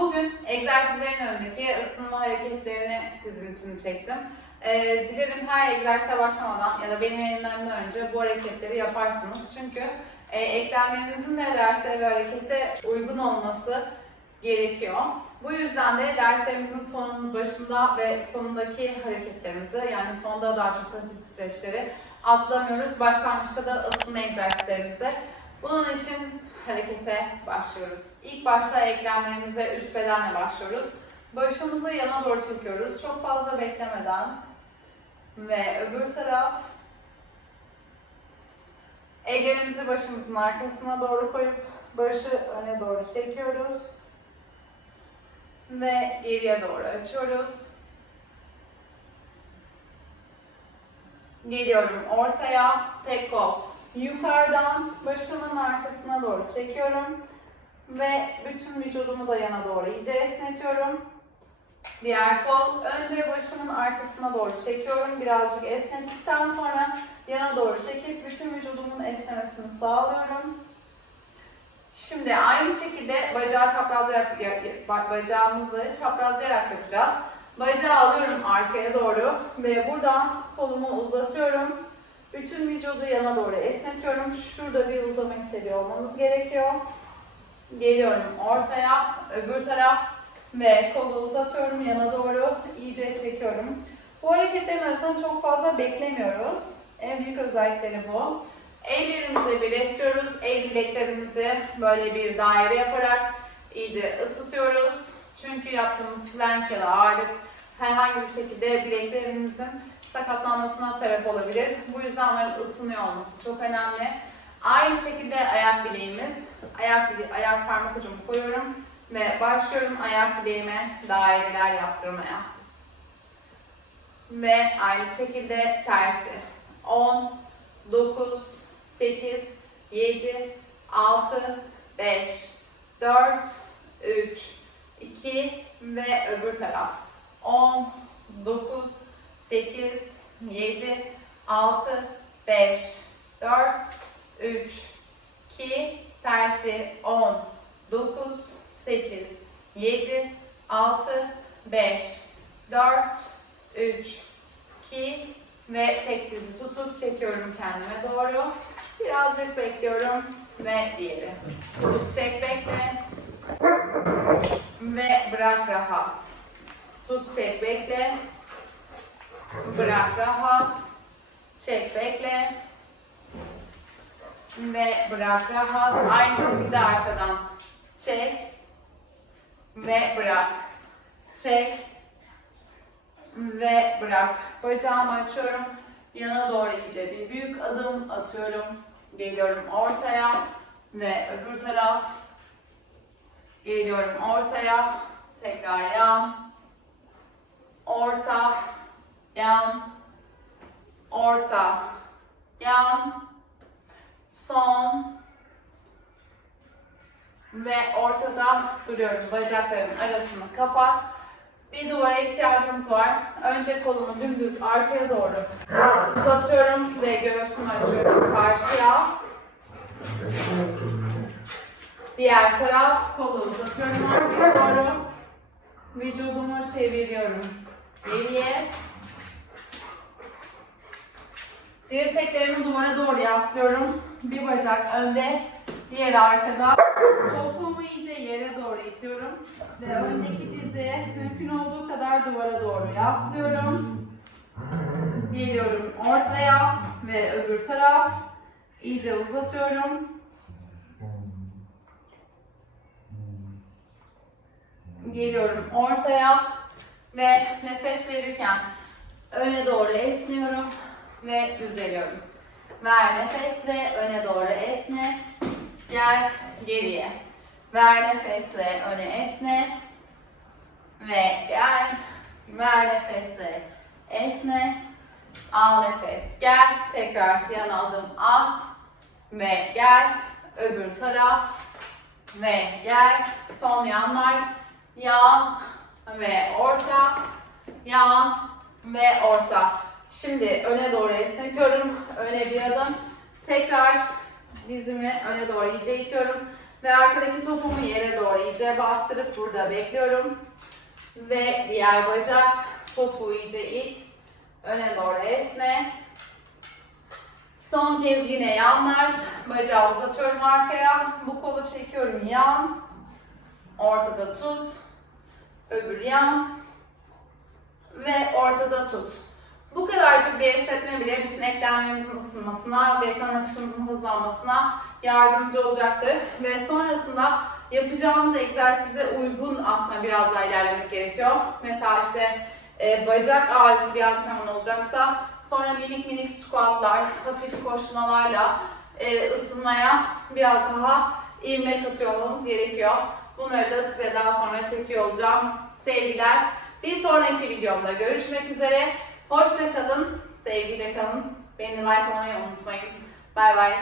Bugün egzersizlerin önündeki ısınma hareketlerini sizin için çektim. Ee, dilerim her egzersize başlamadan ya da benim elimden önce bu hareketleri yaparsınız. Çünkü e, eklemlerinizin de derse ve harekete uygun olması gerekiyor. Bu yüzden de derslerimizin sonunun başında ve sonundaki hareketlerimizi yani sonda daha çok pasif streçleri atlamıyoruz. Başlangıçta da ısınma egzersizlerimizi. Bunun için harekete başlıyoruz. İlk başta eklemlerimize üst bedenle başlıyoruz. Başımızı yana doğru çekiyoruz. Çok fazla beklemeden. Ve öbür taraf. Ellerimizi başımızın arkasına doğru koyup başı öne doğru çekiyoruz. Ve geriye doğru açıyoruz. Geliyorum ortaya. Tek kol. Yukarıdan başımın arkasına doğru çekiyorum. Ve bütün vücudumu da yana doğru iyice esnetiyorum. Diğer kol. Önce başımın arkasına doğru çekiyorum. Birazcık esnettikten sonra yana doğru çekip bütün vücudumun esnemesini sağlıyorum. Şimdi aynı şekilde bacağı çaprazlayarak, ya- ya- bacağımızı çaprazlayarak yapacağız. Bacağı alıyorum arkaya doğru ve buradan kolumu uzatıyorum. Bütün vücudu yana doğru esnetiyorum. Şurada bir uzama hissediyor olmanız gerekiyor. Geliyorum ortaya, öbür taraf ve kolu uzatıyorum yana doğru. iyice çekiyorum. Bu hareketlerin arasında çok fazla beklemiyoruz. En büyük özellikleri bu. Ellerimizi birleştiriyoruz. El bileklerimizi böyle bir daire yaparak iyice ısıtıyoruz. Çünkü yaptığımız plank ya da ağırlık herhangi bir şekilde bileklerimizin sakatlanmasına sebep olabilir. Bu yüzden onların ısınıyor olması çok önemli. Aynı şekilde ayak bileğimiz, ayak, ayak parmak ucumu koyuyorum ve başlıyorum ayak bileğime daireler yaptırmaya. Ve aynı şekilde tersi. 10, 9, 8, 7, 6, 5, 4, 3, 2 ve öbür taraf. 10, 9, 8, 7, 6, 5, 4, 3, 2, tersi 10, 9, 8, 7, 6, 5, 4, 3, 2 ve tek dizi tutup çekiyorum kendime doğru. Birazcık bekliyorum ve diğeri. Tut çek bekle ve bırak rahat. Tut çek bekle Bırak rahat. Çek bekle. Ve bırak rahat. Aynı şekilde arkadan. Çek. Ve bırak. Çek. Ve bırak. Bacağımı açıyorum. Yana doğru iyice bir büyük adım atıyorum. Geliyorum ortaya. Ve öbür taraf. Geliyorum ortaya. Tekrar yan. Orta yan, orta, yan, son ve ortada duruyorum. Bacaklarımın arasını kapat. Bir duvara ihtiyacımız var. Önce kolumu dümdüz arkaya doğru uzatıyorum ve göğsümü açıyorum karşıya. Diğer taraf kolu uzatıyorum arkaya doğru. Vücudumu çeviriyorum. Geriye. Dirseklerimi duvara doğru yaslıyorum. Bir bacak önde, diğeri arkada. Topuğumu iyice yere doğru itiyorum. Ve öndeki dizi mümkün olduğu kadar duvara doğru yaslıyorum. Geliyorum ortaya ve öbür taraf. İyice uzatıyorum. Geliyorum ortaya ve nefes verirken öne doğru esniyorum ve düzeliyorum. Ver nefesle öne doğru esne. Gel geriye. Ver nefesle öne esne. Ve gel. Ver nefesle esne. Al nefes. Gel. Tekrar yana adım at. Ve gel. Öbür taraf. Ve gel. Son yanlar. Yan. Ve orta. Yan. Ve orta. Şimdi öne doğru esnetiyorum. Öne bir adım. Tekrar dizimi öne doğru iyice itiyorum. Ve arkadaki topumu yere doğru iyice bastırıp burada bekliyorum. Ve diğer bacak topuğu iyice it. Öne doğru esne. Son kez yine yanlar. Bacağı uzatıyorum arkaya. Bu kolu çekiyorum yan. Ortada tut. Öbür yan. Ve ortada tut. Bu kadarcık bir esnetme bile bütün eklemlerimizin ısınmasına ve kan akışımızın hızlanmasına yardımcı olacaktır. Ve sonrasında yapacağımız egzersize uygun aslında biraz daha ilerlemek gerekiyor. Mesela işte e, bacak ağırlıklı bir antrenman olacaksa sonra minik minik squatlar, hafif koşmalarla e, ısınmaya biraz daha ivme katıyor olmamız gerekiyor. Bunları da size daha sonra çekiyor olacağım. Sevgiler. Bir sonraki videomda görüşmek üzere. Hoşça kalın, sevgiyle kalın. Beni likelamayı unutmayın. Bay bay.